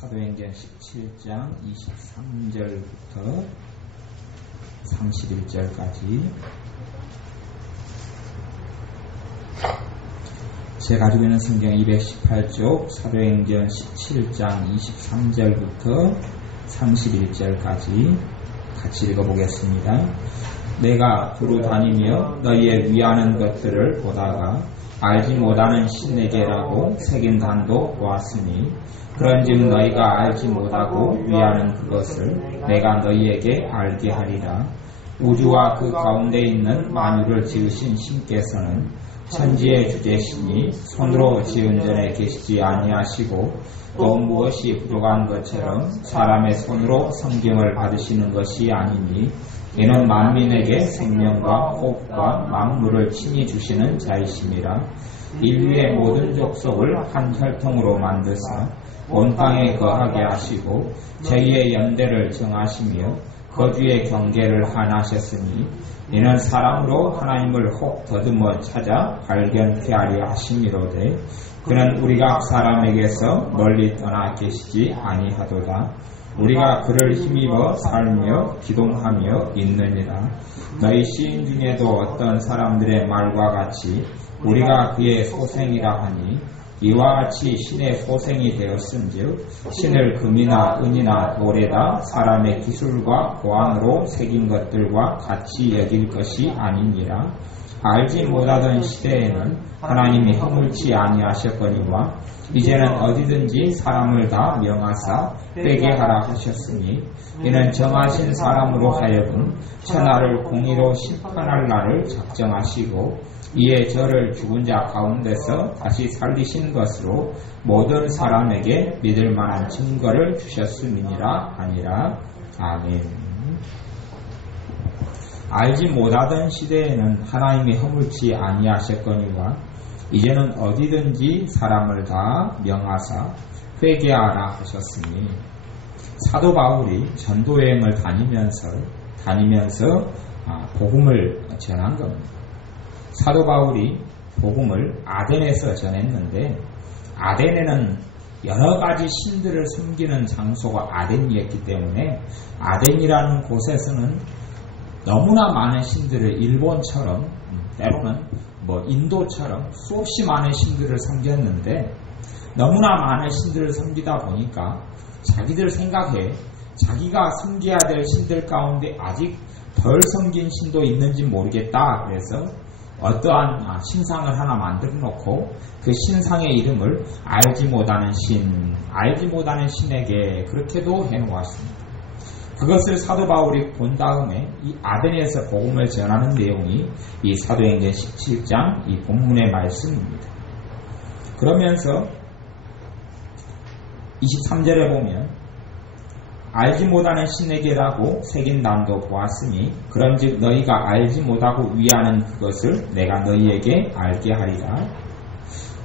사도행전 17장 23절부터 31절까지 제가 가지고 있는 성경 218쪽 사도행전 17장 23절부터 31절까지 같이 읽어보겠습니다. 내가 두루 다니며 너희의 위하는 것들을 보다가 알지 못하는 신에게라고 새긴 단도 보았으니 그런즉 너희가 알지 못하고 위하는 그것을 내가 너희에게 알게 하리라. 우주와 그 가운데 있는 만유를 지으신 신께서는 천지의 주제시니 손으로 지은 전에 계시지 아니하시고 또 무엇이 부족한 것처럼 사람의 손으로 섬김을 받으시는 것이 아니니 이는 만민에게 생명과 호흡과 만물을 친히 주시는 자이심이라. 인류의 모든 족속을 한 혈통으로 만드사 온 땅에 거하게 하시고 제2의 연대를 정하시며 거주의 경계를 하나셨으니 이는 사람으로 하나님을 혹 더듬어 찾아 발견케 하려 하심이로되 그는 우리 각 사람에게서 멀리 떠나 계시지 아니하도다. 우리가 그를 힘입어 살며 기동하며 있느니라. 너희 시인 중에도 어떤 사람들의 말과 같이 우리가 그의 소생이라 하니 이와 같이 신의 소생이 되었은즉 신을 금이나 은이나 돌에다 사람의 기술과 고안으로 새긴 것들과 같이 여길 것이 아니니라. 알지 못하던 시대에는 하나님이 허물치 아니하셨거니와 이제는 어디든지 사람을 다 명하사 빼게 하라 하셨으니 이는 정하신 사람으로 하여금 천하를 공의로 심판할 날을 작정하시고 이에 저를 죽은 자 가운데서 다시 살리신 것으로 모든 사람에게 믿을 만한 증거를 주셨음이니라 하니라. 아멘. 알지 못하던 시대에는 하나님이 허물치 아니하셨거니와 이제는 어디든지 사람을 다 명하사 회개하라 하셨으니 사도 바울이 전도여행을 다니면서 복음을 전한 겁니다. 사도 바울이 복음을 아덴에서 전했는데 아덴에는 여러 가지 신들을 섬기는 장소가 아덴이었기 때문에 아덴이라는 곳에서는 너무나 많은 신들을 일본처럼 때로는 인도처럼 수없이 많은 신들을 섬겼는데 너무나 많은 신들을 섬기다 보니까 자기들 생각에 자기가 섬겨야 될 신들 가운데 아직 덜 섬긴 신도 있는지 모르겠다. 그래서 어떠한 신상을 하나 만들어 놓고 그 신상의 이름을 알지 못하는 신에게 그렇게도 해놓았습니다. 그것을 사도 바울이 본 다음에 이 아덴에서 복음을 전하는 내용이 이 사도행전 17장 이 본문의 말씀입니다. 그러면서 23절에 보면 알지 못하는 신에게라고 새긴 단도 보았으니 그런즉 너희가 알지 못하고 위하는 그것을 내가 너희에게 알게 하리라.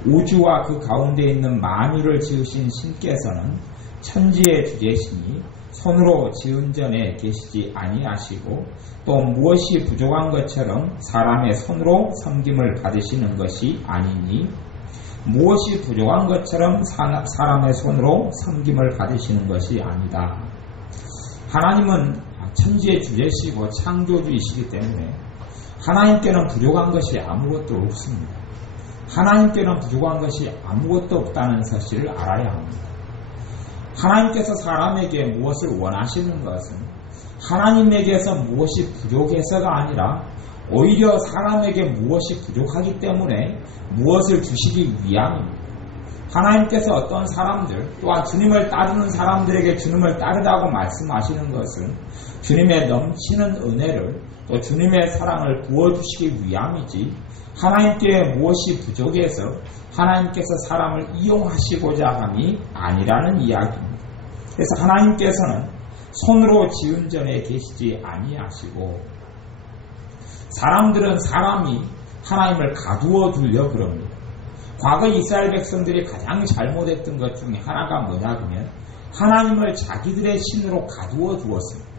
우주와 그 가운데 있는 만유를 지으신 신께서는 천지의 주제시니 손으로 지은 전에 계시지 아니하시고 또 무엇이 부족한 것처럼 사람의 손으로 섬김을 받으시는 것이 아니니 무엇이 부족한 것처럼 사람의 손으로 섬김을 받으시는 것이 아니다. 하나님은 천지의 주제시고 창조주이시기 때문에 하나님께는 부족한 것이 아무것도 없습니다. 하나님께는 부족한 것이 아무것도 없다는 사실을 알아야 합니다. 하나님께서 사람에게 무엇을 원하시는 것은 하나님에게서 무엇이 부족해서가 아니라 오히려 사람에게 무엇이 부족하기 때문에 무엇을 주시기 위함입니다. 하나님께서 어떤 사람들 또한 주님을 따르는 사람들에게 주님을 따르라고 말씀하시는 것은 주님의 넘치는 은혜를 또 주님의 사랑을 부어주시기 위함이지 하나님께 무엇이 부족해서 하나님께서 사람을 이용하시고자 함이 아니라는 이야기입니다. 그래서 하나님께서는 손으로 지은 전에 계시지 아니하시고 사람들은 사람이 하나님을 가두어 두려 그럽니다. 과거 이스라엘 백성들이 가장 잘못했던 것 중에 하나가 뭐냐면 하나님을 자기들의 신으로 가두어 두었습니다.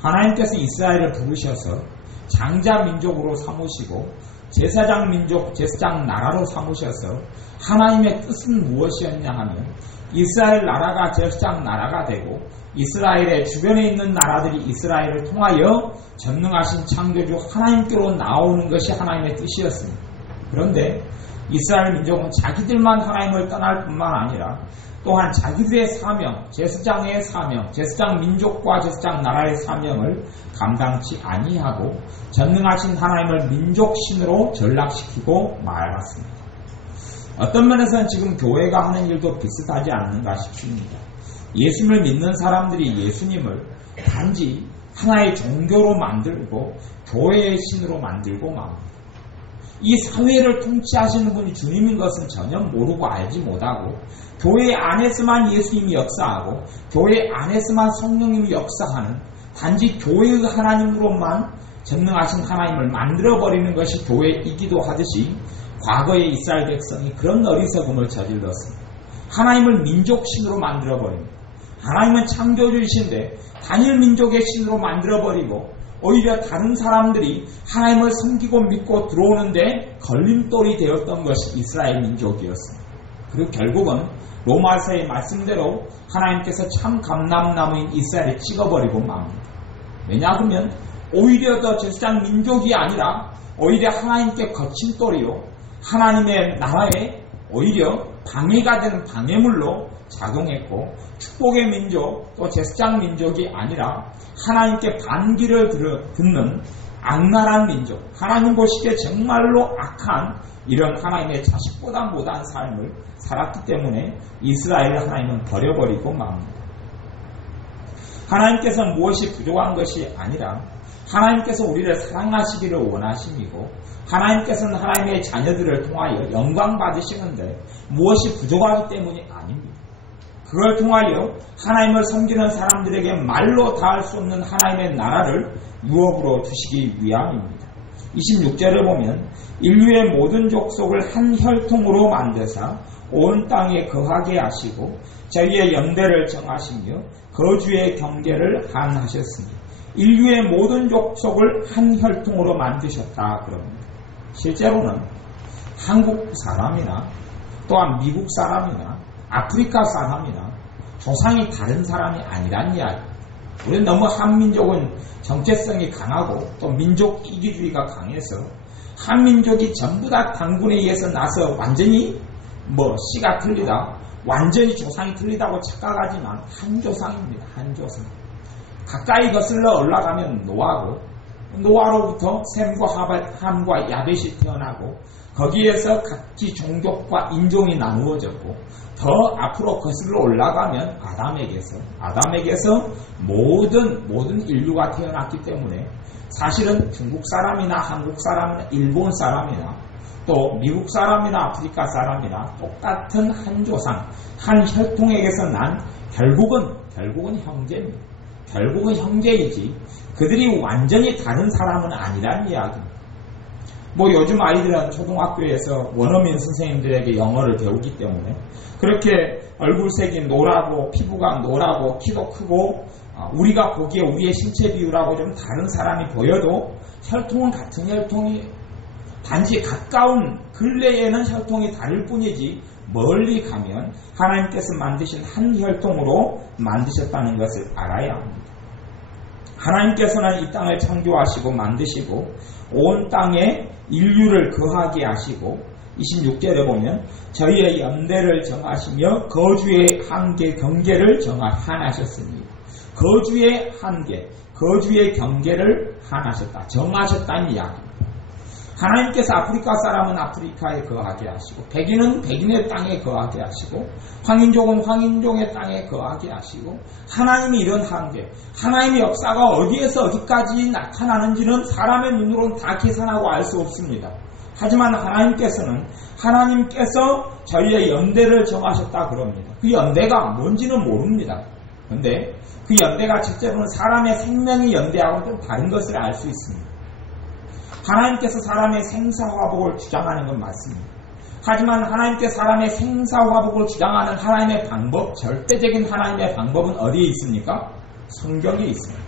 하나님께서 이스라엘을 부르셔서 장자 민족으로 삼으시고 제사장 민족, 제사장 나라로 삼으셔서 하나님의 뜻은 무엇이었냐 하면 이스라엘 나라가 제사장 나라가 되고 이스라엘의 주변에 있는 나라들이 이스라엘을 통하여 전능하신 창조주 하나님께로 나오는 것이 하나님의 뜻이었습니다. 그런데 이스라엘 민족은 자기들만 하나님을 떠날 뿐만 아니라 또한 자기들의 사명, 제사장의 사명, 제사장 민족과 제사장 나라의 사명을 감당치 아니하고 전능하신 하나님을 민족신으로 전락시키고 말았습니다. 어떤 면에서는 지금 교회가 하는 일도 비슷하지 않는가 싶습니다. 예수님을 믿는 사람들이 예수님을 단지 하나의 종교로 만들고 교회의 신으로 만들고 맙니다. 이 사회를 통치하시는 분이 주님인 것은 전혀 모르고 알지 못하고 교회 안에서만 예수님이 역사하고 교회 안에서만 성령님이 역사하는 단지 교회의 하나님으로만 전능하신 하나님을 만들어버리는 것이 교회이기도 하듯이 과거에 이스라엘 백성이 그런 어리석음을 저질렀습니다. 하나님을 민족신으로 만들어버립니다. 하나님은 창조주이신데 단일 민족의 신으로 만들어버리고 오히려 다른 사람들이 하나님을 섬기고 믿고 들어오는데 걸림돌이 되었던 것이 이스라엘 민족이었습니다. 그리고 결국은 로마서의 말씀대로 하나님께서 참 감람나무인 이스라엘을 찍어버리고 맙니다. 왜냐하면 오히려 더 제사장 민족이 아니라 오히려 하나님께 거침돌이요 하나님의 나라에 오히려 방해가 되는 방해물로 작용했고 축복의 민족 또 제사장 민족이 아니라 하나님께 반기를 듣는 악랄한 민족, 하나님 보시기에 정말로 악한 이런 하나님의 자식보다 못한 삶을 살았기 때문에 이스라엘을 하나님은 버려버리고 맙니다. 하나님께서 무엇이 부족한 것이 아니라 하나님께서 우리를 사랑하시기를 원하심이고 하나님께서는 하나님의 자녀들을 통하여 영광 받으시는데 무엇이 부족하기 때문이 아닙니다. 그걸 통하여 하나님을 섬기는 사람들에게 말로 닿을 수 없는 하나님의 나라를 유업으로 주시기 위함입니다. 26절을 보면 인류의 모든 족속을 한 혈통으로 만드사 온 땅에 거하게 하시고 저희의 연대를 정하시며 거주의 경계를 한하셨습니다. 인류의 모든 족속을 한 혈통으로 만드셨다 그럽니다. 실제로는 한국 사람이나 또한 미국 사람이나 아프리카 사람이나 조상이 다른 사람이 아니란 이야기. 우리는 너무 한민족은 정체성이 강하고 또 민족 이기주의가 강해서 한민족이 전부 다 당군에 의해서 나서 완전히 씨가 틀리다, 완전히 조상이 틀리다고 착각하지만 한 조상입니다. 한 조상. 가까이 거슬러 올라가면 노아고 노아로부터 셈과 함과 야벳이 태어나고 거기에서 각기 종족과 인종이 나누어졌고 더 앞으로 거슬러 올라가면 아담에게서 모든 인류가 태어났기 때문에 사실은 중국 사람이나 한국 사람이나 일본 사람이나 또 미국 사람이나 아프리카 사람이나 똑같은 한 조상, 한 혈통에게서 난 결국은 형제입니다. 결국은 형제이지 그들이 완전히 다른 사람은 아니란 이야기입니다. 요즘 아이들은 초등학교에서 원어민 선생님들에게 영어를 배우기 때문에 그렇게 얼굴색이 노랗고 피부가 노랗고 키도 크고 우리가 보기에 우리의 신체 비율하고 좀 다른 사람이 보여도 혈통은 같은 혈통이에요. 단지 가까운 근래에는 혈통이 다를 뿐이지 멀리 가면 하나님께서 만드신 한 혈통으로 만드셨다는 것을 알아야 합니다. 하나님께서는 이 땅을 창조하시고 만드시고 온 땅에 인류를 거하게 하시고 26절에 보면 저희의 연대를 정하시며 거주의 한계 경계를 한하셨으니 거주의 한계, 거주의 경계를 한하셨다. 정하셨다는 이야기입니다. 하나님께서 아프리카 사람은 아프리카에 거하게 하시고 백인은 백인의 땅에 거하게 하시고 황인족은 황인족의 땅에 거하게 하시고 하나님이 이런 한계, 하나님의 역사가 어디에서 어디까지 나타나는지는 사람의 눈으로는 다 계산하고 알 수 없습니다. 하지만 하나님께서 저희의 연대를 정하셨다 그럽니다. 그 연대가 뭔지는 모릅니다. 그런데 그 연대가 실제로는 사람의 생명의 연대하고는 좀 다른 것을 알 수 있습니다. 하나님께서 사람의 생사화복을 주장하는 건 맞습니다. 하지만 하나님께서 사람의 생사화복을 주장하는 하나님의 방법, 절대적인 하나님의 방법은 어디에 있습니까? 성경에 있습니다.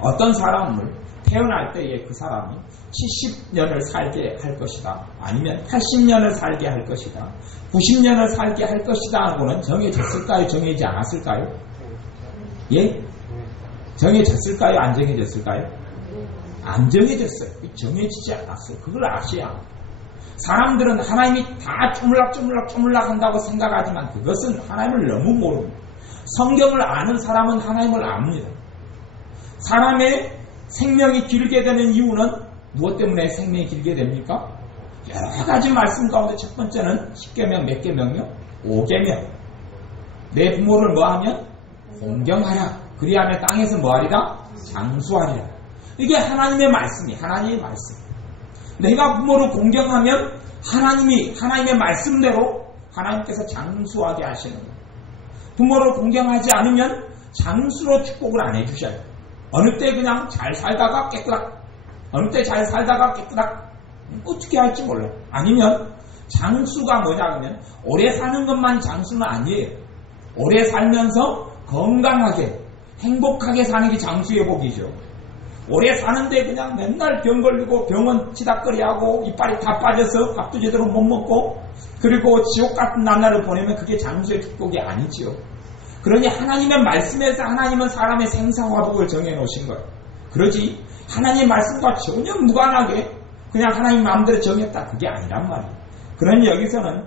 어떤 사람을 태어날 때에 그 사람이 70년을 살게 할 것이다. 아니면 80년을 살게 할 것이다. 90년을 살게 할 것이다 하고는 정해졌을까요? 정해지지 않았을까요? 예? 정해졌을까요? 안 정해졌을까요? 안 정해졌어요. 정해지지 않았어요. 그걸 아셔야 합니다. 사람들은 하나님이 다 쪼물락 한다고 생각하지만 그것은 하나님을 너무 모릅니다. 성경을 아는 사람은 하나님을 압니다. 사람의 생명이 길게 되는 이유는 무엇 때문에 생명이 길게 됩니까? 여러 가지 말씀 가운데 첫 번째는 10계명 몇 계명이요? 5계명. 내 부모를 뭐하면? 공경하라. 그리하면 땅에서 뭐하리라? 장수하리라. 이게 하나님의 말씀이 하나님의 말씀. 내가 부모를 공경하면 하나님의 말씀대로 하나님께서 장수하게 하시는 거예요. 부모를 공경하지 않으면 장수로 축복을 안 해주셔요. 어느 때 그냥 잘 살다가 깨끗하다. 어느 때 잘 살다가 깨끗하다. 어떻게 할지 몰라요. 아니면 장수가 뭐냐면 오래 사는 것만 장수는 아니에요. 오래 살면서 건강하게 행복하게 사는 게 장수의 복이죠. 오래 사는데 그냥 맨날 병 걸리고 병원 치닥거리하고 이빨이 다 빠져서 밥도 제대로 못 먹고 그리고 지옥 같은 나날을 보내면 그게 장수의 축복이 아니지요. 그러니 하나님의 말씀에서 하나님은 사람의 생사화복을 정해놓으신 거예요. 그러지 하나님의 말씀과 전혀 무관하게 그냥 하나님 마음대로 정했다. 그게 아니란 말이에요. 그러니 여기서는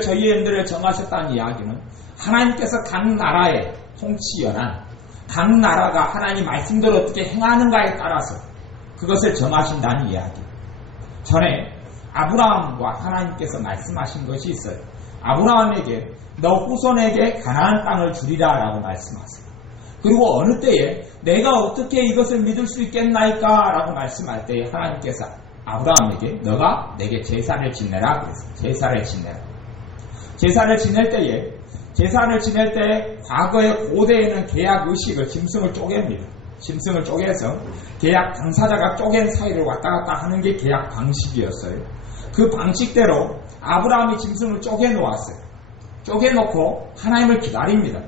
저희 연대를 정하셨다는 이야기는 하나님께서 각 나라의 통치 연한 각 나라가 하나님 말씀대로 어떻게 행하는가에 따라서 그것을 정하신다는 이야기. 전에 아브라함과 하나님께서 말씀하신 것이 있어요. 아브라함에게 너 후손에게 가나안 땅을 주리라 라고 말씀하세요. 그리고 어느 때에 내가 어떻게 이것을 믿을 수 있겠나이까 라고 말씀할 때에 하나님께서 아브라함에게 너가 내게 제사를 지내라 그랬어요. 제사를 지내라. 제사를 지낼 때 과거의 고대에는 계약 의식을 짐승을 쪼갭니다. 짐승을 쪼개서 계약 당사자가 쪼갠 사이를 왔다 갔다 하는 게 계약 방식이었어요. 그 방식대로 아브라함이 짐승을 쪼개놓았어요. 쪼개놓고 하나님을 기다립니다.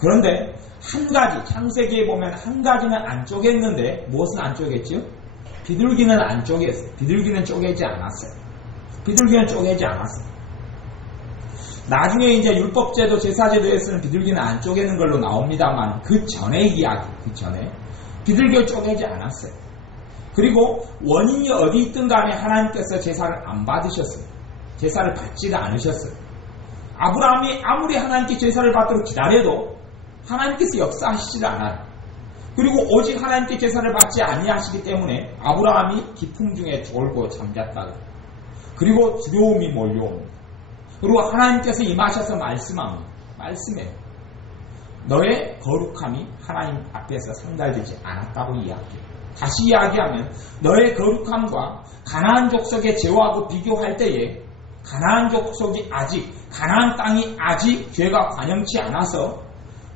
그런데 한 가지 창세기에 보면 한 가지는 안 쪼갰는데 무엇은 안 쪼갰지요? 비둘기는 안 쪼갰어요. 비둘기는 쪼개지 않았어요. 나중에 이제 율법제도, 제사제도에서는 비둘기는 안 쪼개는 걸로 나옵니다만 그 전의 이야기, 비둘기를 쪼개지 않았어요. 그리고 원인이 어디 있든 간에 하나님께서 제사를 안 받으셨어요. 제사를 받지도 않으셨어요. 아브라함이 아무리 하나님께 제사를 받도록 기다려도 하나님께서 역사하시지를 않아요. 그리고 오직 하나님께 제사를 받지 아니하시기 때문에 아브라함이 기풍 중에 졸고 잠잤다가 그리고 두려움이 몰려옵니다. 그리고 하나님께서 임하셔서 말씀합니다. 말씀해요. 너의 거룩함이 하나님 앞에서 상달되지 않았다고 이야기해요. 다시 이야기하면 너의 거룩함과 가나안 족속의 죄하고 비교할 때에 가나안 족속이 가나안 땅이 아직 죄가 관영치 않아서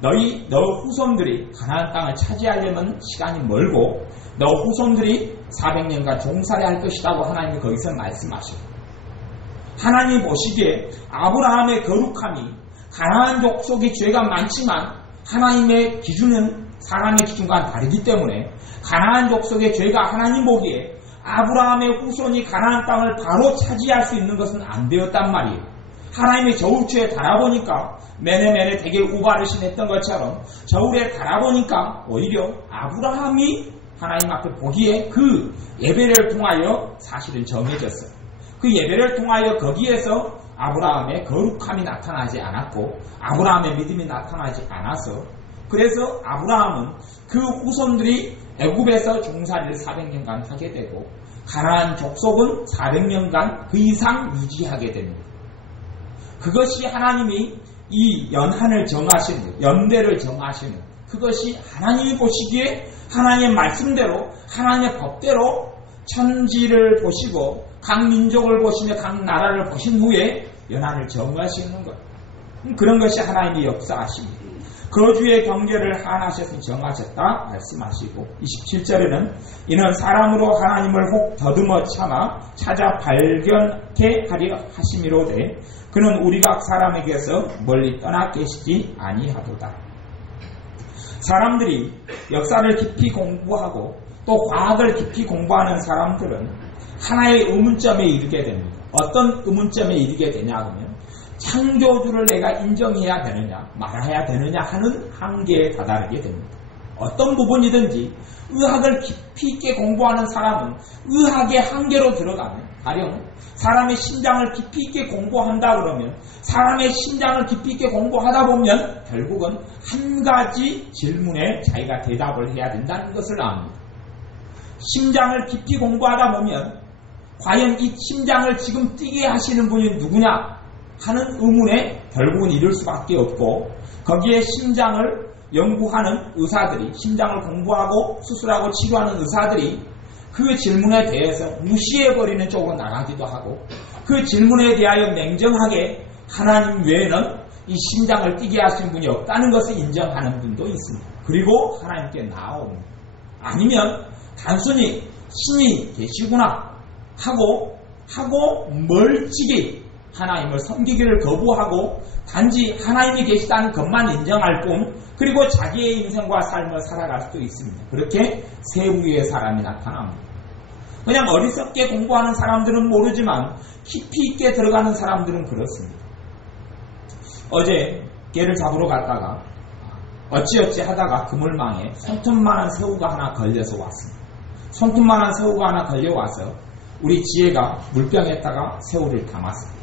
너 후손들이 가나안 땅을 차지하려면 시간이 멀고 너 후손들이 400년간 종살이 할 것이라고 하나님이 거기서 말씀하셔요. 하나님이 보시기에 아브라함의 거룩함이 가나안 족속의 죄가 많지만 하나님의 기준은 사람의 기준과는 다르기 때문에 가나안 족속의 죄가 하나님 보기에 아브라함의 후손이 가나안 땅을 바로 차지할 수 있는 것은 안 되었단 말이에요. 하나님의 저울추에 달아보니까 매네매네 되게 우바르신 했던 것처럼 저울에 달아보니까 오히려 아브라함이 하나님 앞에 보기에 그 예배를 통하여 사실은 정해졌어요. 그 예배를 통하여 거기에서 아브라함의 거룩함이 나타나지 않았고 아브라함의 믿음이 나타나지 않아서 그래서 아브라함은 그 후손들이 애굽에서 종살이를 400년간 하게 되고 가나안 족속은 400년간 그 이상 유지하게 됩니다. 그것이 하나님이 이 연한을 정하시는 연대를 정하시는 그것이 하나님이 보시기에 하나님의 말씀대로 하나님의 법대로 천지를 보시고 각 민족을 보시며 각 나라를 보신 후에 연한을 정하시는 것. 그런 것이 하나님의 역사하십니다. 거주의 경계를 하나셔서 정하셨다 말씀하시고 27절에는 이는 사람으로 하나님을 혹 더듬어 참아 찾아 발견케 하려 하심이로되 그는 우리 각 사람에게서 멀리 떠나 계시지 아니하도다. 사람들이 역사를 깊이 공부하고 또 과학을 깊이 공부하는 사람들은 하나의 의문점에 이르게 됩니다. 어떤 의문점에 이르게 되냐 하면 창조주를 내가 인정해야 되느냐 말아야 되느냐 하는 한계에 다다르게 됩니다. 어떤 부분이든지 의학을 깊이 있게 공부하는 사람은 의학의 한계로 들어가면 가령 사람의 심장을 깊이 있게 공부한다 그러면 사람의 심장을 깊이 있게 공부하다 보면 결국은 한 가지 질문에 자기가 대답을 해야 된다는 것을 압니다. 심장을 깊이 공부하다 보면 과연 이 심장을 지금 뛰게 하시는 분이 누구냐 하는 의문에 결국은 이를 수밖에 없고 거기에 심장을 연구하는 의사들이 심장을 공부하고 수술하고 치료하는 의사들이 그 질문에 대해서 무시해버리는 쪽으로 나가기도 하고 그 질문에 대하여 냉정하게 하나님 외에는 이 심장을 뛰게 하신 분이 없다는 것을 인정하는 분도 있습니다. 그리고 하나님께 나아옵니다. 아니면 단순히 신이 계시구나 하고 멀찍이 하나님을 섬기기를 거부하고 단지 하나님이 계시다는 것만 인정할 뿐 그리고 자기의 인생과 삶을 살아갈 수도 있습니다. 그렇게 세 부류의 사람이 나타납니다. 그냥 어리석게 공부하는 사람들은 모르지만 깊이 있게 들어가는 사람들은 그렇습니다. 어제 개를 잡으러 갔다가 어찌어찌 하다가 그물망에 손톱만한 새우가 하나 걸려서 왔습니다. 손톱만한 새우가 하나 걸려와서 우리 지혜가 물병에다가 새우를 담았습니다.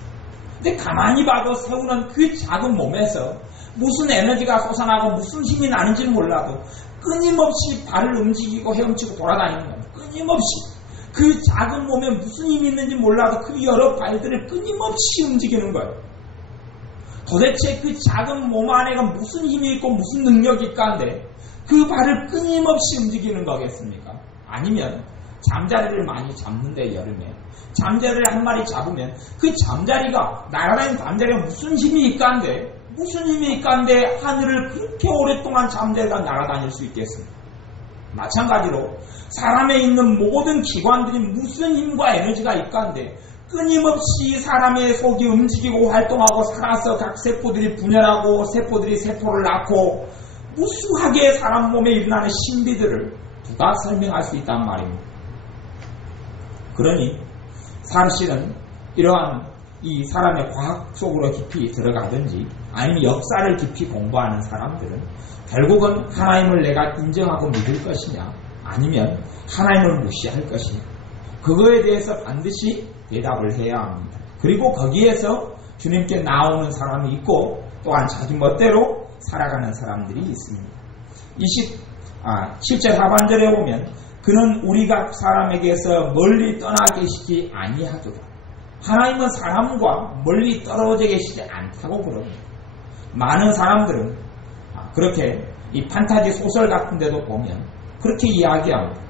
근데 가만히 봐도 새우는 그 작은 몸에서 무슨 에너지가 솟아나고 무슨 힘이 나는지는 몰라도 끊임없이 발을 움직이고 헤엄치고 돌아다니는 거예요. 끊임없이. 그 작은 몸에 무슨 힘이 있는지 몰라도 그 여러 발들을 끊임없이 움직이는 거예요. 도대체 그 작은 몸 안에가 무슨 힘이 있고 무슨 능력이 있까인데 그 발을 끊임없이 움직이는 거겠습니까? 아니면 잠자리를 많이 잡는데 여름에 잠자리를 한 마리 잡으면 그 잠자리가 날아다니는 잠자리가 무슨 힘이 있까인데 하늘을 그렇게 오랫동안 잠자리가 날아다닐 수 있겠습니까? 마찬가지로 사람에 있는 모든 기관들이 무슨 힘과 에너지가 있까인데 끊임없이 사람의 속이 움직이고 활동하고 살아서 각 세포들이 분열하고 세포들이 세포를 낳고 무수하게 사람 몸에 일어나는 신비들을 누가 설명할 수 있단 말입니다. 그러니 사실은 이러한 이 사람의 과학 속으로 깊이 들어가든지 아니면 역사를 깊이 공부하는 사람들은 결국은 하나님을 내가 인정하고 믿을 것이냐 아니면 하나님을 무시할 것이냐 그거에 대해서 반드시 대답을 해야 합니다. 그리고 거기에서 주님께 나오는 사람이 있고 또한 자기 멋대로 살아가는 사람들이 있습니다. 7절 하반절에 보면 그는 우리가 사람에게서 멀리 떠나 계시지 아니하도다. 하나님은 사람과 멀리 떨어져 계시지 않다고 그럽니다. 많은 사람들은 그렇게 이 판타지 소설 같은 데도 보면 그렇게 이야기합니다.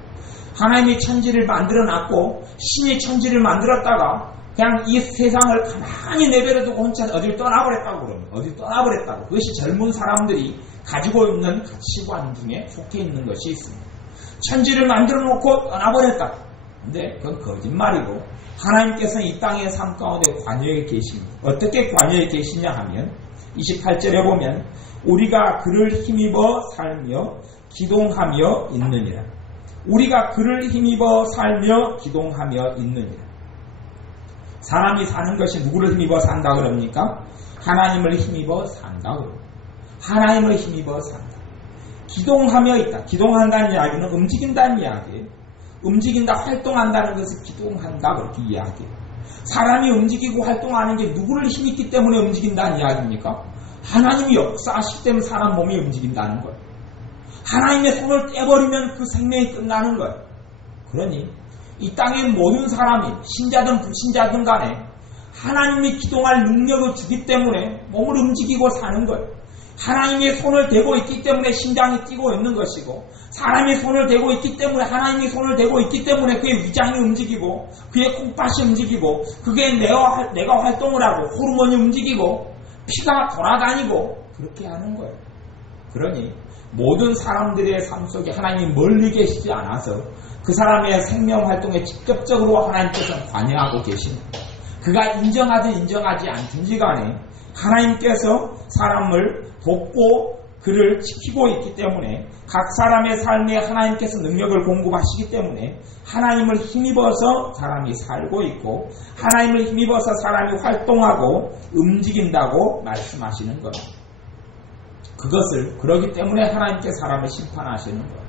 하나님이 천지를 만들어놨고 신이 천지를 만들었다가 그냥 이 세상을 가만히 내버려두고 혼자 어딜 떠나버렸다고 그럽니다. 어딜 떠나버렸다고. 그것이 젊은 사람들이 가지고 있는 가치관 중에 속해 있는 것이 있습니다. 천지를 만들어 놓고 떠나버렸다. 근데 그건 거짓말이고 하나님께서는 이 땅의 삶 가운데 관여에 계십니다. 어떻게 관여에 계시냐 하면 28절에 보면 우리가 그를 힘입어 살며 기동하며 있느니라. 우리가 그를 힘입어 살며 기동하며 있느니라. 사람이 사는 것이 누구를 힘입어 산다 그럽니까? 하나님을 힘입어 산다 그럽니다. 하나님을 힘입어 산다. 기동하며 있다. 기동한다는 이야기는 움직인다는 이야기예요. 움직인다, 활동한다는 것을 기동한다 그렇게 이야기해요. 사람이 움직이고 활동하는 게 누구를 힘있기 때문에 움직인다는 이야기입니까? 하나님이 역사하시기 때문에 사람 몸이 움직인다는 거예요. 하나님의 손을 떼버리면 그 생명이 끝나는 거예요. 그러니 이 땅의 모든 사람이 신자든 불신자든 간에 하나님이 기동할 능력을 주기 때문에 몸을 움직이고 사는 거예요. 하나님의 손을 대고 있기 때문에 심장이 뛰고 있는 것이고 사람이 손을 대고 있기 때문에 하나님이 손을 대고 있기 때문에 그의 위장이 움직이고 그의 콩팥이 움직이고 그게 내가 활동을 하고 호르몬이 움직이고 피가 돌아다니고 그렇게 하는 거예요. 그러니 모든 사람들의 삶 속에 하나님이 멀리 계시지 않아서 그 사람의 생명활동에 직접적으로 하나님께서 관여하고 계십니다. 그가 인정하든 인정하지 않든지 간에 하나님께서 사람을 돕고 그를 지키고 있기 때문에 각 사람의 삶에 하나님께서 능력을 공급하시기 때문에 하나님을 힘입어서 사람이 살고 있고 하나님을 힘입어서 사람이 활동하고 움직인다고 말씀하시는 것. 그러기 때문에 하나님께 사람을 심판하시는 것.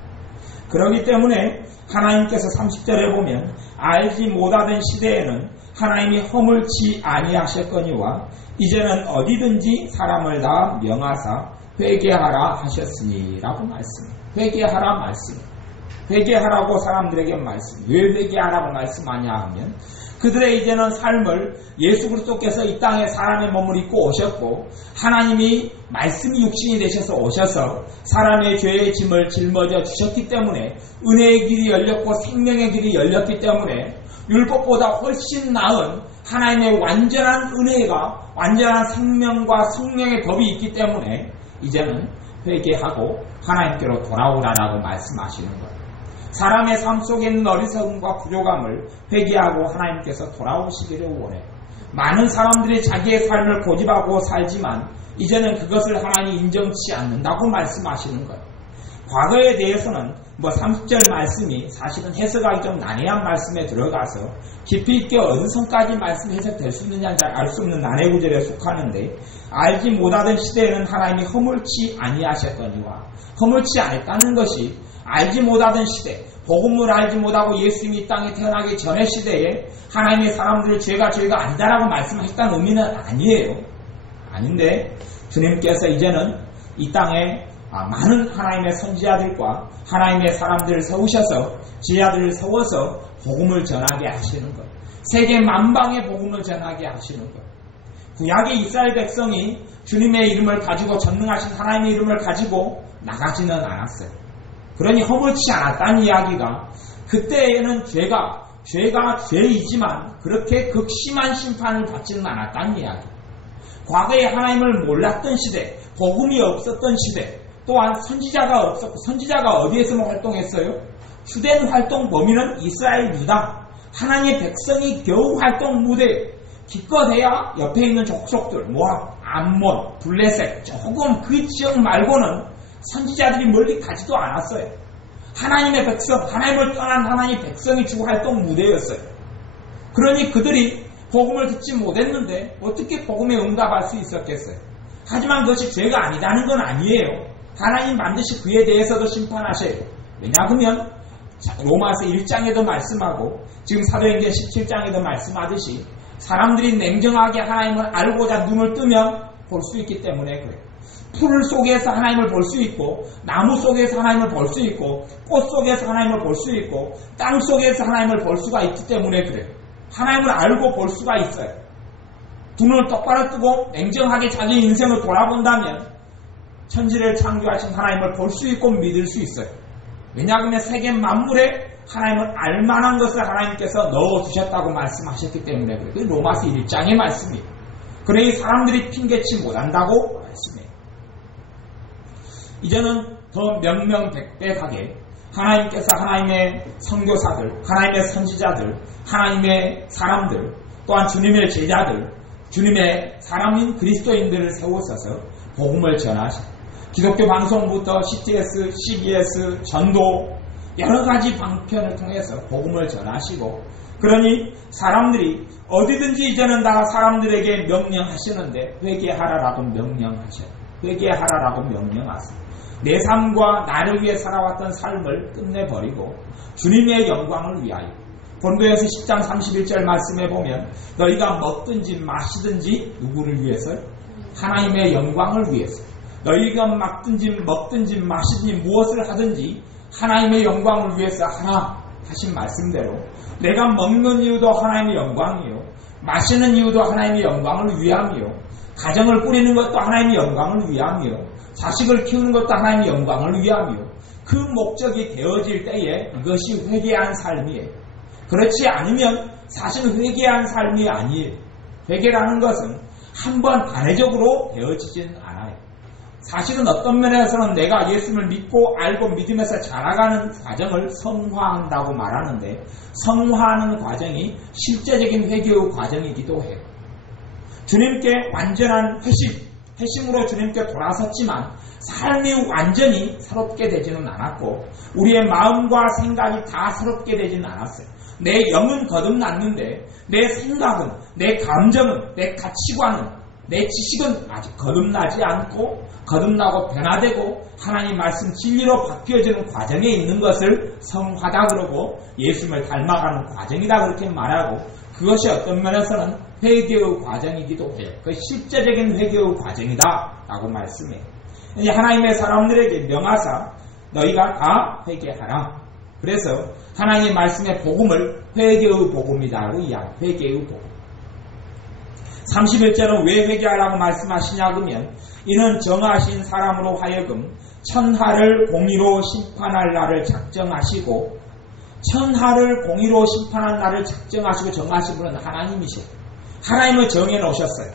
그러기 때문에 하나님께서 30절에 보면 알지 못하던 시대에는 하나님이 허물치 아니하셨거니와 이제는 어디든지 사람을 다 명하사 회개하라 하셨으니 라고 말씀. 회개하라 말씀. 회개하라고 사람들에게 말씀. 왜 회개하라고 말씀하냐 하면 그들의 이제는 삶을 예수 그리스도께서 이 땅에 사람의 몸을 입고 오셨고 하나님이 말씀이 육신이 되셔서 오셔서 사람의 죄의 짐을 짊어져 주셨기 때문에 은혜의 길이 열렸고 생명의 길이 열렸기 때문에 율법보다 훨씬 나은 하나님의 완전한 은혜가 완전한 생명과 성령의 법이 있기 때문에 이제는 회개하고 하나님께로 돌아오라라고 말씀하시는 거예요. 사람의 삶 속에 있는 어리석음과 부족함을 회개하고 하나님께서 돌아오시기를 원해요. 많은 사람들이 자기의 삶을 고집하고 살지만 이제는 그것을 하나님이 인정치 않는다고 말씀하시는 거예요. 과거에 대해서는 30절 말씀이 사실은 해석하기 좀 난해한 말씀에 들어가서 깊이 있게 어느 선까지 말씀이 해석될 수 있느냐 알 수 없는 난해 구절에 속하는데 알지 못하던 시대에는 하나님이 허물치 아니하셨거니와 허물치 않았다는 것이 알지 못하던 시대, 복음을 알지 못하고 예수님이 이 땅에 태어나기 전의 시대에 하나님의 사람들의 죄가 아니다라고 말씀하셨다는 의미는 아니에요. 아닌데 주님께서 이제는 이 땅에 많은 하나님의 선지자들과 하나님의 사람들을 세우셔서 지자들을 세워서 복음을 전하게 하시는 것. 세계 만방의 복음을 전하게 하시는 것. 구약의 이스라엘 백성이 주님의 이름을 가지고 전능하신 하나님의 이름을 가지고 나가지는 않았어요. 그러니 허물치 않았다는 이야기가 그때에는 죄가 죄이지만 그렇게 극심한 심판을 받지는 않았다는 이야기. 과거에 하나님을 몰랐던 시대, 복음이 없었던 시대, 또한 선지자가 없었고 선지자가 어디에서만 활동했어요? 주된 활동 범위는 이스라엘 유다, 하나님의 백성이 겨우 활동 무대 기껏해야 옆에 있는 족속들 모압, 암몬, 블레셋 조금 그 지역 말고는 선지자들이 멀리 가지도 않았어요. 하나님의 백성, 하나님을 떠난 하나님의 백성이 주 활동 무대였어요. 그러니 그들이 복음을 듣지 못했는데 어떻게 복음에 응답할 수 있었겠어요? 하지만 그것이 죄가 아니다는 건 아니에요. 하나님 반드시 그에 대해서도 심판하셔요. 왜냐하면 로마서 1장에도 말씀하고 지금 사도행전 17장에도 말씀하듯이 사람들이 냉정하게 하나님을 알고자 눈을 뜨면 볼 수 있기 때문에 그래요. 풀 속에서 하나님을 볼 수 있고 나무 속에서 하나님을 볼 수 있고 꽃 속에서 하나님을 볼 수 있고 땅 속에서 하나님을 볼 수가 있기 때문에 그래요. 하나님을 알고 볼 수가 있어요. 두 눈을 똑바로 뜨고 냉정하게 자기 인생을 돌아본다면 천지를 창조하신 하나님을 볼 수 있고 믿을 수 있어요. 왜냐하면 세계 만물에 하나님을 알만한 것을 하나님께서 넣어주셨다고 말씀하셨기 때문에 그래요. 그게 로마서 1장의 말씀이에요. 그러니 사람들이 핑계치 못한다고 말씀해요. 이제는 더 명명백백하게 하나님께서 하나님의 선교사들, 하나님의 선지자들, 하나님의 사람들, 또한 주님의 제자들, 주님의 사람인 그리스도인들을 세우셔서 복음을 전하시고 기독교 방송부터 CTS, CBS, 전도 여러 가지 방편을 통해서 복음을 전하시고 그러니 사람들이 어디든지 이제는 다 사람들에게 명령하시는데 회개하라라고 명령하셔요. 회개하라라고 명령하세요. 내 삶과 나를 위해 살아왔던 삶을 끝내버리고 주님의 영광을 위하여 본도에서 10장 31절 말씀에 보면 너희가 먹든지 마시든지 누구를 위해서요? 하나님의 영광을 위해서. 너희가 먹든지 마시든지 무엇을 하든지 하나님의 영광을 위해서 하라 하신 말씀대로 내가 먹는 이유도 하나님의 영광이요 마시는 이유도 하나님의 영광을 위함이요 가정을 꾸리는 것도 하나님의 영광을 위함이요 자식을 키우는 것도 하나님의 영광을 위함이요 그 목적이 되어질 때에 이것이 회개한 삶이에요. 그렇지 않으면 사실은 회개한 삶이 아니에요. 회개라는 것은 한번 단회적으로 되어지지는 않아요. 사실은 어떤 면에서는 내가 예수님을 믿고 알고 믿으면서 자라가는 과정을 성화한다고 말하는데 성화하는 과정이 실제적인 회개의 과정이기도 해요. 주님께 완전한 회심, 회심으로 주님께 돌아섰지만 삶이 완전히 새롭게 되지는 않았고 우리의 마음과 생각이 다 새롭게 되지는 않았어요. 내 영은 거듭났는데 내 생각은, 내 감정은, 내 가치관은, 내 지식은 아직 거듭나지 않고 거듭나고 변화되고 하나님 말씀 진리로 바뀌어지는 과정에 있는 것을 성화다 그러고 예수님을 닮아가는 과정이다 그렇게 말하고 그것이 어떤 면에서는 회개의 과정이기도 해요. 그 실제적인 회개의 과정이다 라고 말씀해요. 이제 하나님의 사람들에게 명하사 너희가 다 회개하라. 그래서 하나님의 말씀의 복음을 회개의 복음이라고 이야기해요. 회개의 복음. 31절은 왜 회개하라고 말씀하시냐 그러면 이는 정하신 사람으로 하여금 천하를 공의로 심판할 날을 작정하시고 천하를 공의로 심판할 날을 작정하시고 정하신 분은 하나님이시고 하나님을 정해놓으셨어요.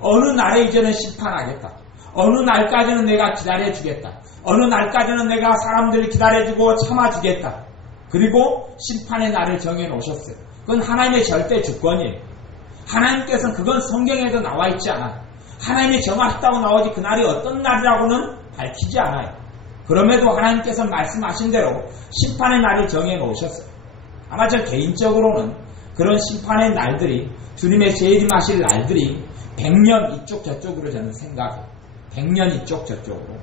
어느 날에 이제는 심판하겠다. 어느 날까지는 내가 기다려주겠다. 어느 날까지는 내가 사람들을 기다려주고 참아주겠다. 그리고 심판의 날을 정해놓으셨어요. 그건 하나님의 절대 주권이에요. 하나님께서는 그건 성경에도 나와 있지 않아요. 하나님이 정하셨다고 나오지 그날이 어떤 날이라고는 밝히지 않아요. 그럼에도 하나님께서 말씀하신 대로 심판의 날을 정해놓으셨어요. 아마 저 개인적으로는 그런 심판의 날들이 주님의 재림하실 날들이 100년 이쪽 저쪽으로 저는 생각해요. 100년 이쪽 저쪽으로.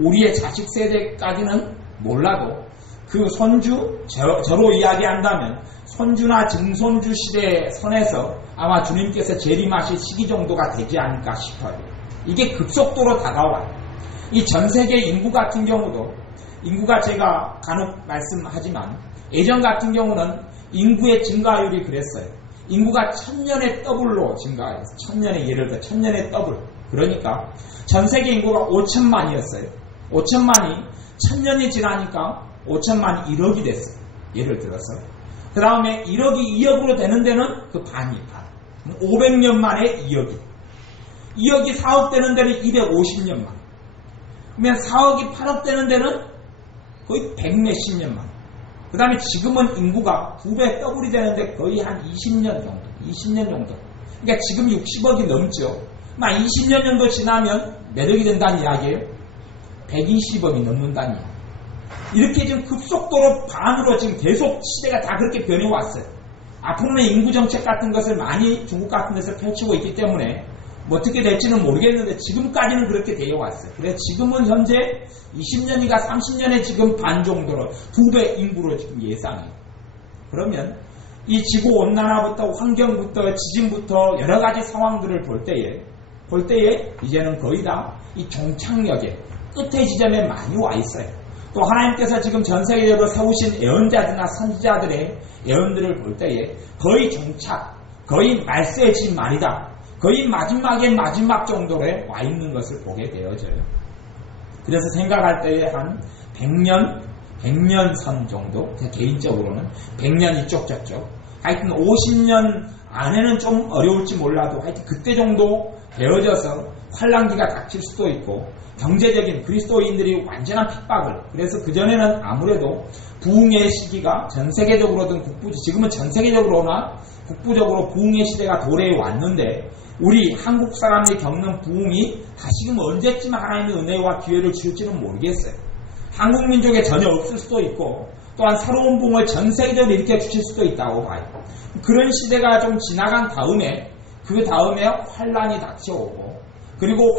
우리의 자식 세대까지는 몰라도 그 손주, 저로 이야기한다면 손주나 증손주 시대의 선에서 아마 주님께서 재림하실 시기 정도가 되지 않을까 싶어요. 이게 급속도로 다가와요. 이 전 세계 인구 같은 경우도 인구가 제가 간혹 말씀하지만 예전 같은 경우는 인구의 증가율이 그랬어요. 인구가 1000년의 더블로 증가해서 1000년의 예를 들어 1000년의 더블. 그러니까 전 세계 인구가 5천만이었어요. 5천만이 1000년이 지나니까 5천만이 1억이 됐어요. 예를 들어서. 그 다음에 1억이 2억으로 되는 데는 그 반이 반. 500년 만에 2억이. 2억이 4억 되는 데는 250년 만. 그러면 4억이 8억 되는 데는 거의 100몇십 년 만. 그 다음에 지금은 인구가 2배 더블이 되는데 거의 한 20년 정도. 20년 정도. 그러니까 지금 60억이 넘죠. 20년 정도 지나면 몇 억이 된다는 이야기예요? 120억이 넘는다는 이야기. 이렇게 지금 급속도로 반으로 지금 계속 시대가 다 그렇게 변해왔어요. 앞으로는 인구정책 같은 것을 많이 중국 같은 데서 펼치고 있기 때문에 뭐 어떻게 될지는 모르겠는데 지금까지는 그렇게 되어 왔어요. 그래서 지금은 현재 20년이가 30년에 지금 반 정도로 2배 인구로 지금 예상해요. 그러면 이 지구온난화부터 환경부터 지진부터 여러 가지 상황들을 볼 때에 이제는 거의 다 이 종착역에 끝의 지점에 많이 와 있어요. 또 하나님께서 지금 전 세계적으로 세우신 예언자들이나 선지자들의 예언들을 볼 때에 거의 종착, 거의 말세의 집 말이다. 거의 마지막의 마지막 정도에 와 있는 것을 보게 되어져요. 그래서 생각할 때에 한 100년 선 정도, 개인적으로는 100년 이쪽 저쪽, 하여튼 50년 안에는 좀 어려울지 몰라도 하여튼 그때 정도 되어져서 환란기가 닥칠 수도 있고 경제적인 그리스도인들이 완전한 핍박을, 그래서 그전에는 아무래도 부흥의 시기가 전 세계적으로든 지금은 전 세계적으로나 국부적으로 부흥의 시대가 도래해 왔는데 우리 한국 사람이 겪는 부흥이 다시금 언제쯤 하나님의 은혜와 기회를 주실지는 모르겠어요. 한국 민족에 전혀 없을 수도 있고 또한 새로운 부흥을 전 세계적으로 일으켜 주실 수도 있다고 봐요. 그런 시대가 좀 지나간 다음에 그 다음에 환란이 닥쳐오고 그리고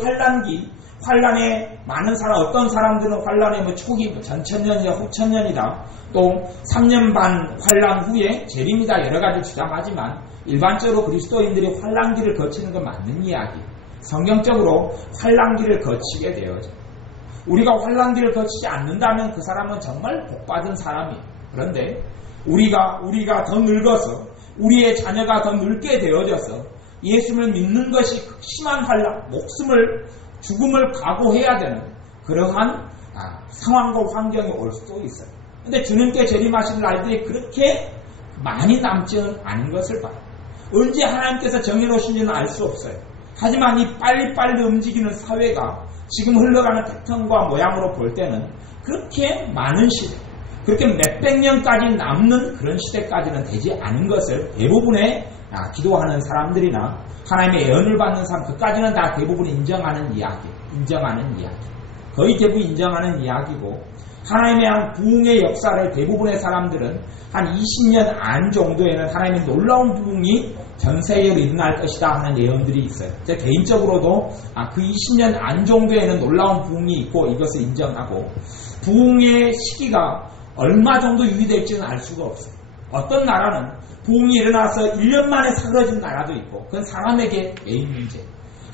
환란에 많은 어떤 사람들은 환란의 뭐 초기 전천년이다 후천년이다 또 3년 반 환란 후에 재림이다 여러 가지 주장하지만 일반적으로 그리스도인들이 환란기를 거치는 건 맞는 이야기. 성경적으로 환란기를 거치게 되어져. 우리가 환란기를 거치지 않는다면 그 사람은 정말 복받은 사람이에요. 그런데 우리가 더 늙어서 우리의 자녀가 더 늙게 되어져서 예수를 믿는 것이 심한 환란, 죽음을 각오해야 되는 그러한 상황과 환경이 올 수도 있어요. 그런데 주님께 재림하실 날들이 그렇게 많이 남지는 않은 것을 봐요. 언제 하나님께서 정해놓으신지는 알 수 없어요. 하지만 이 빨리빨리 움직이는 사회가 지금 흘러가는 패턴과 모양으로 볼 때는 그렇게 많은 시대, 그렇게 몇백 년까지 남는 그런 시대까지는 되지 않은 것을 대부분의 기도하는 사람들이나 하나님의 예언을 받는 사람, 그까지는 다 대부분 인정하는 이야기. 거의 대부분 인정하는 이야기고, 하나님의 한 부흥의 역사를 대부분의 사람들은 한 20년 안 정도에는 하나님의 놀라운 부흥이 전 세계로 일어날 것이다 하는 예언들이 있어요. 제 개인적으로도 그 20년 안 정도에는 놀라운 부흥이 있고 이것을 인정하고, 부흥의 시기가 얼마 정도 유지될지는 알 수가 없어요. 어떤 나라는 부흥이 일어나서 1년 만에 사라진 나라도 있고, 그건 사람에게 메인 문제.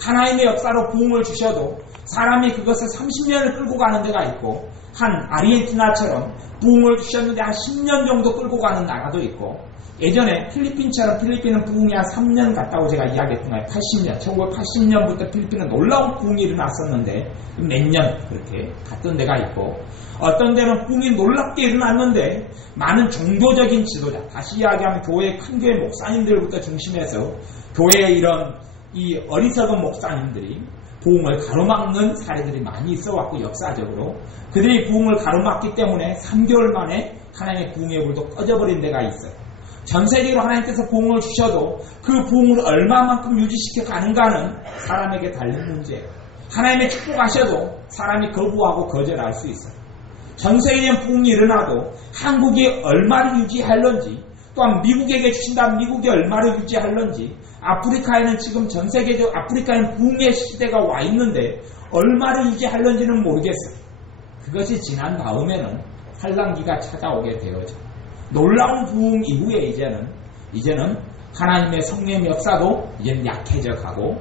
하나님의 역사로 부흥을 주셔도 사람이 그것을 30년을 끌고 가는 데가 있고, 한 아르헨티나처럼 부흥을 주셨는데 한 10년 정도 끌고 가는 나라도 있고, 예전에 필리핀처럼, 필리핀은 부흥이 한 3년 갔다고 제가 이야기했던 거예요. 80년, 1980년부터 필리핀은 놀라운 부흥이 일어났었는데 몇 년 그렇게 갔던 데가 있고, 어떤 데는 부흥이 놀랍게 일어났는데 많은 종교적인 지도자, 다시 이야기하면 교회, 큰 교회 목사님들부터 중심해서 교회의 이런 이 어리석은 목사님들이 부흥을 가로막는 사례들이 많이 있어왔고, 역사적으로 그들이 부흥을 가로막기 때문에 3개월 만에 하나님의 부흥의 불도 꺼져버린 데가 있어요. 전 세계로 하나님께서 부흥을 주셔도 그 부흥을 얼마만큼 유지시켜 가는가는 사람에게 달린 문제예요. 하나님의 축복하셔도 사람이 거부하고 거절할 수 있어요. 전 세계에 부흥이 일어나도 한국이 얼마를 유지할런지, 또한 미국에게 주신다면 미국이 얼마를 유지할런지, 아프리카에는 지금 전 세계적 아프리카에는 부흥의 시대가 와 있는데 얼마를 유지할런지는 모르겠어요. 그것이 지난 다음에는 환란기가 찾아오게 되어져. 놀라운 부흥 이후에 이제는 하나님의 성령의 역사도 이제는 약해져 가고,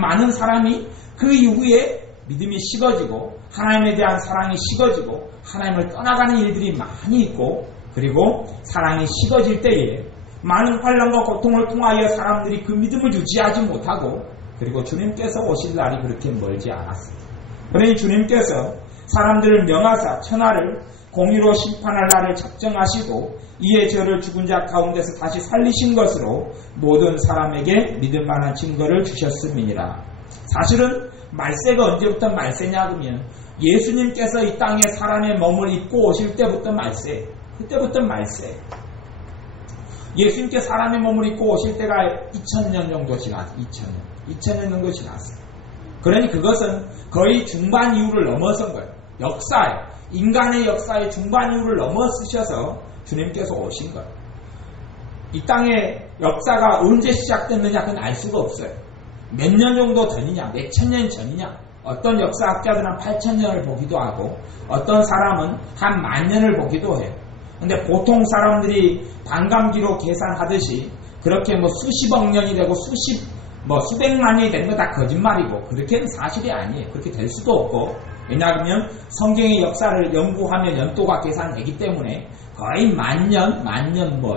많은 사람이 그 이후에 믿음이 식어지고 하나님에 대한 사랑이 식어지고 하나님을 떠나가는 일들이 많이 있고, 그리고 사랑이 식어질 때에 많은 환난과 고통을 통하여 사람들이 그 믿음을 유지하지 못하고, 그리고 주님께서 오실 날이 그렇게 멀지 않았습니다. 그러니 주님께서 사람들을 명하사 천하를 공의로 심판할 날을 작정하시고, 이에 저를 죽은 자 가운데서 다시 살리신 것으로 모든 사람에게 믿을 만한 증거를 주셨음이니라. 사실은 말세가 언제부터 말세냐 하면 예수님께서 이 땅에 사람의 몸을 입고 오실 때부터 말세. 그때부터 말세. 예수님께 사람의 몸을 입고 오실 때가 2000년 정도 지났어요. 2000년 정도 지났어요. 그러니 그것은 거의 중반 이후를 넘어선 거예요. 인간의 역사의 중반 이후를 넘어서셔서 주님께서 오신 거예요. 이 땅의 역사가 언제 시작됐느냐 그건 알 수가 없어요. 몇 년 정도 전이냐, 몇 천 년 전이냐. 어떤 역사학자들은 8,000년을 보기도 하고, 어떤 사람은 한 10,000년을 보기도 해요. 근데 보통 사람들이 반감기로 계산하듯이 그렇게 수십억 년이 되고 수백만 년이 되는 거 다 거짓말이고, 그렇게는 사실이 아니에요. 그렇게 될 수도 없고, 왜냐하면 성경의 역사를 연구하면 연도가 계산되기 때문에 거의 만년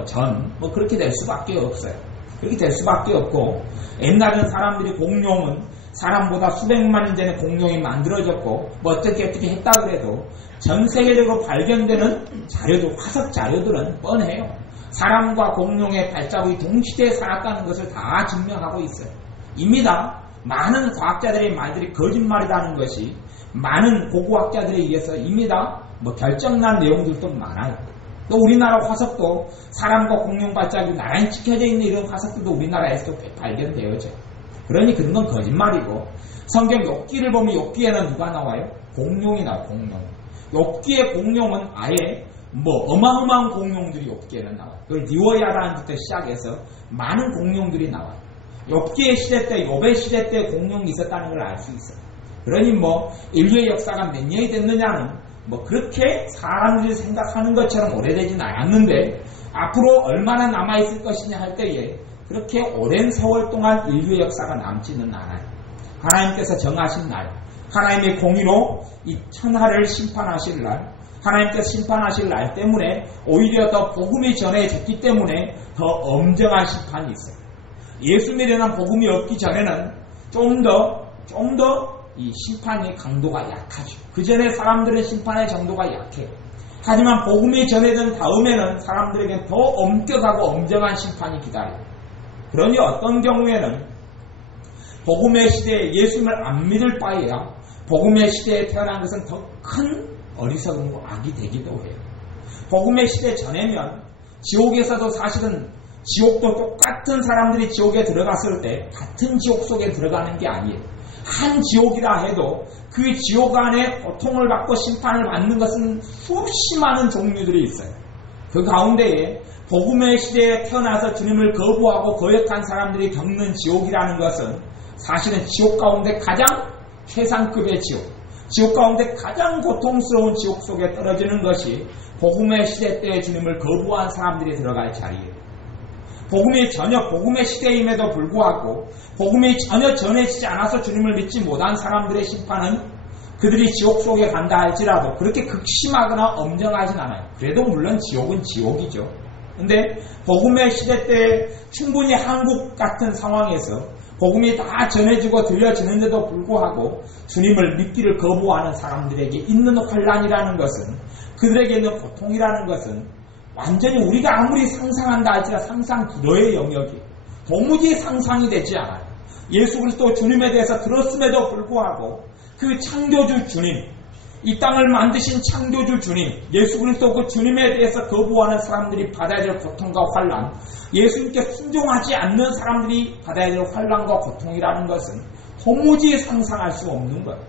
전 그렇게 될 수밖에 없어요. 그렇게 될 수밖에 없고, 옛날에는 사람들이 공룡은 사람보다 수백만 년 전에 공룡이 만들어졌고 어떻게 했다 그래도 전 세계적으로 발견되는 자료들, 화석 자료들은 뻔해요. 사람과 공룡의 발자국이 동시대에 살았다는 것을 다 증명하고 있어요. 입니다. 많은 과학자들의 말들이 거짓말이라는 것이 많은 고고학자들에 의해서 입니다. 결정난 내용들도 많아요. 또 우리나라 화석도 사람과 공룡 발자국이 나란히 찍혀져 있는 이런 화석들도 우리나라에서도 발견되어져요. 그러니 그런 건 거짓말이고, 성경 욥기를 보면 욥기에는 누가 나와요? 공룡이 나와요. 공룡. 욥기의 공룡은 아예 어마어마한 공룡들이 욥기에는 나와요. 그걸 니워야라는 부터 시작해서 많은 공룡들이 나와요. 욥기의 시대 때, 욥의 시대 때 공룡이 있었다는 걸 알 수 있어요. 그러니 인류의 역사가 몇 년이 됐느냐는 그렇게 사람들이 생각하는 것처럼 오래되진 않았는데, 앞으로 얼마나 남아있을 것이냐 할 때에 그렇게 오랜 세월 동안 인류의 역사가 남지는 않아요. 하나님께서 정하신 날, 하나님의 공의로 이 천하를 심판하실 날, 하나님께서 심판하실 날 때문에 오히려 더 복음이 전해졌기 때문에 더 엄정한 심판이 있어요. 예수 믿으려는 복음이 없기 전에는 좀 더 이 심판의 강도가 약하죠. 그 전에 사람들의 심판의 정도가 약해요. 하지만 복음이 전해진 다음에는 사람들에게 더 엄격하고 엄정한 심판이 기다려요. 그러니 어떤 경우에는 복음의 시대에 예수님을 안 믿을 바에야 복음의 시대에 태어난 것은 더 큰 어리석음과 악이 되기도 해요. 복음의 시대 전에면 지옥에서도 사실은 지옥도 똑같은 사람들이 지옥에 들어갔을 때 같은 지옥 속에 들어가는 게 아니에요. 한 지옥이라 해도 그 지옥 안에 고통을 받고 심판을 받는 것은 수없이 많은 종류들이 있어요. 그 가운데에 복음의 시대에 태어나서 주님을 거부하고 거역한 사람들이 겪는 지옥이라는 것은 사실은 지옥 가운데 가장 최상급의 지옥 가운데 가장 고통스러운 지옥 속에 떨어지는 것이 복음의 시대 때에 주님을 거부한 사람들이 들어갈 자리예요. 복음이 전혀 복음의 시대임에도 불구하고 복음이 전혀 전해지지 않아서 주님을 믿지 못한 사람들의 심판은 그들이 지옥 속에 간다 할지라도 그렇게 극심하거나 엄정하진 않아요. 그래도 물론 지옥은 지옥이죠. 근데 복음의 시대 때 충분히 한국 같은 상황에서 복음이 다 전해지고 들려지는데도 불구하고 주님을 믿기를 거부하는 사람들에게 있는 환란이라는 것은, 그들에게 있는 고통이라는 것은 완전히 우리가 아무리 상상한다 할지라도 상상 불허의 영역이 도무지 상상이 되지 않아요. 예수 그리스도 주님에 대해서 들었음에도 불구하고 그 창조주 주님, 이 땅을 만드신 창조주 주님, 예수 그리스도 그 주님에 대해서 거부하는 사람들이 받아야 될 고통과 환란, 예수님께 순종하지 않는 사람들이 받아야 될 환란과 고통이라는 것은 도무지 상상할 수 없는 거예요.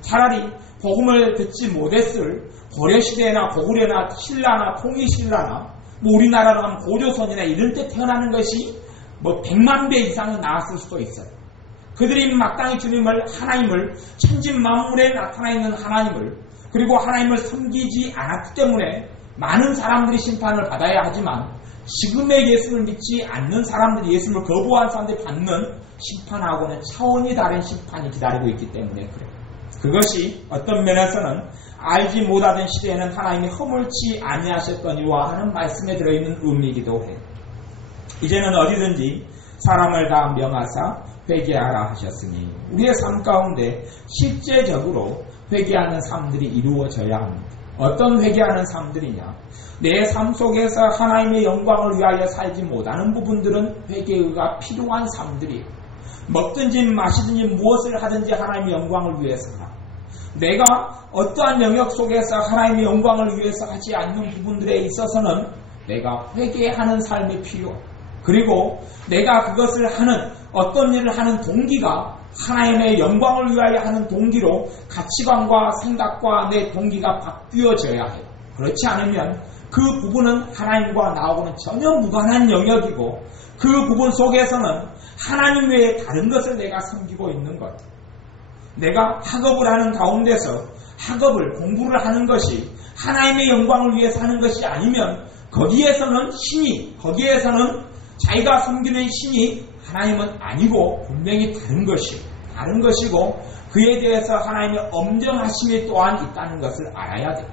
차라리 복음을 듣지 못했을 고려시대나 고구려나 신라나 통일신라나 우리나라로 하면 고조선이나 이런 때 태어나는 것이 100만 배 이상은 나았을 수도 있어요. 그들이 마땅히 주님을, 하나님을, 천진만물에 나타나 있는 하나님을, 그리고 하나님을 섬기지 않았기 때문에 많은 사람들이 심판을 받아야 하지만 지금의 예수를 믿지 않는 사람들이, 예수를 거부한 사람들이 받는 심판하고는 차원이 다른 심판이 기다리고 있기 때문에 그래요. 그것이 어떤 면에서는 알지 못하던 시대에는 하나님이 허물치 아니하셨거니와 하는 말씀에 들어있는 의미이기도 해요. 이제는 어디든지 사람을 다 명하사 회개하라 하셨으니 우리의 삶 가운데 실제적으로 회개하는 삶들이 이루어져야 합니다. 어떤 회개하는 삶들이냐? 내 삶 속에서 하나님의 영광을 위하여 살지 못하는 부분들은 회개가 필요한 삶들이에요. 먹든지 마시든지 무엇을 하든지 하나님의 영광을 위해서라. 내가 어떠한 영역 속에서 하나님의 영광을 위해서 하지 않는 부분들에 있어서는 내가 회개하는 삶이 필요해요. 그리고 내가 그것을 하는, 어떤 일을 하는 동기가 하나님의 영광을 위하여 하는 동기로 가치관과 생각과 내 동기가 바뀌어져야 해요. 그렇지 않으면 그 부분은 하나님과 나하고는 전혀 무관한 영역이고 그 부분 속에서는 하나님 외에 다른 것을 내가 섬기고 있는 것. 내가 학업을 하는 가운데서 학업을, 공부를 하는 것이 하나님의 영광을 위해서 하는 것이 아니면 거기에서는 신이, 거기에서는 자기가 섬기는 신이 하나님은 아니고 분명히 다른 것이고 그에 대해서 하나님의 엄정하심이 또한 있다는 것을 알아야 돼요.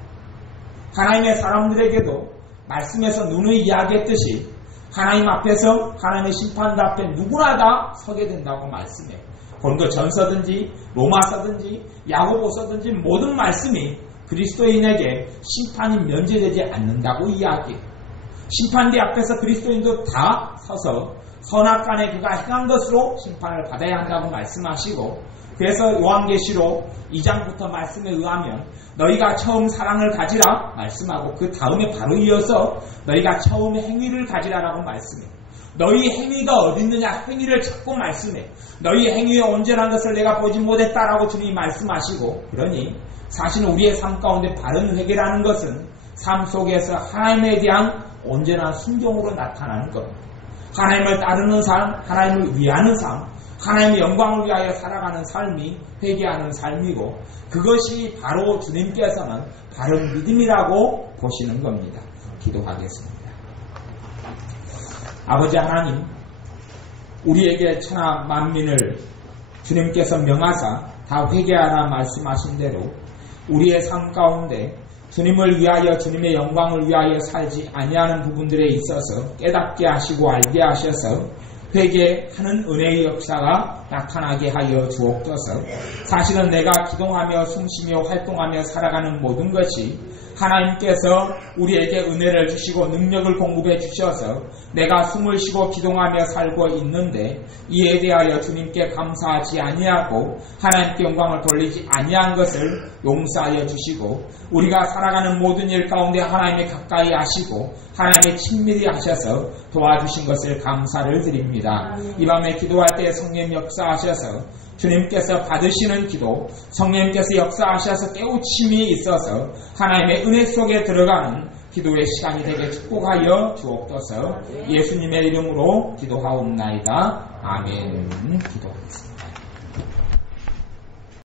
하나님의 사람들에게도 말씀에서 누누이 이야기했듯이 하나님 앞에서, 하나님의 심판대 앞에 누구나 다 서게 된다고 말씀해요. 고린도전서든지 로마서든지 야고보서든지 모든 말씀이 그리스도인에게 심판이 면제되지 않는다고 이야기해요. 심판대 앞에서 그리스도인도 다 서서 선악간에 그가 행한 것으로 심판을 받아야 한다고 말씀하시고, 그래서 요한계시록 2장부터 말씀에 의하면 너희가 처음 사랑을 가지라 말씀하고 그 다음에 바로 이어서 너희가 처음 행위를 가지라라고 말씀해요. 너희 행위가 어디 있느냐, 행위를 찾고 말씀해. 너희 행위의 온전한 것을 내가 보지 못했다라고 주님이 말씀하시고, 그러니 사실은 우리의 삶 가운데 바른 회개라는 것은 삶 속에서 하나님에 대한 온전한 순종으로 나타나는 겁니다. 하나님을 따르는 삶, 하나님을 위하는 삶, 하나님의 영광을 위하여 살아가는 삶이 회개하는 삶이고, 그것이 바로 주님께서는 바른 믿음이라고 보시는 겁니다. 기도하겠습니다. 아버지 하나님, 우리에게 천하 만민을 주님께서 명하사 다 회개하라 말씀하신 대로 우리의 삶 가운데 주님을 위하여, 주님의 영광을 위하여 살지 아니하는 부분들에 있어서 깨닫게 하시고 알게 하셔서 회개하는 은혜의 역사가 나타나게 하여 주옵소서. 사실은 내가 기도하며 숨쉬며 활동하며 살아가는 모든 것이 하나님께서 우리에게 은혜를 주시고 능력을 공급해 주셔서 내가 숨을 쉬고 기도하며 살고 있는데 이에 대하여 주님께 감사하지 아니하고 하나님께 영광을 돌리지 아니한 것을 용서하여 주시고 우리가 살아가는 모든 일 가운데 하나님이 가까이 하시고 하나님이 친밀히 하셔서 도와주신 것을 감사를 드립니다. 이 밤에 기도할 때 성령 역사하셔서 주님께서 받으시는 기도, 성령님께서 역사하셔서 깨우침이 있어서 하나님의 은혜 속에 들어가는 기도의 시간이 되게 축복하여 주옵소서. 예수님의 이름으로 기도하옵나이다. 아멘. 기도하겠습니다.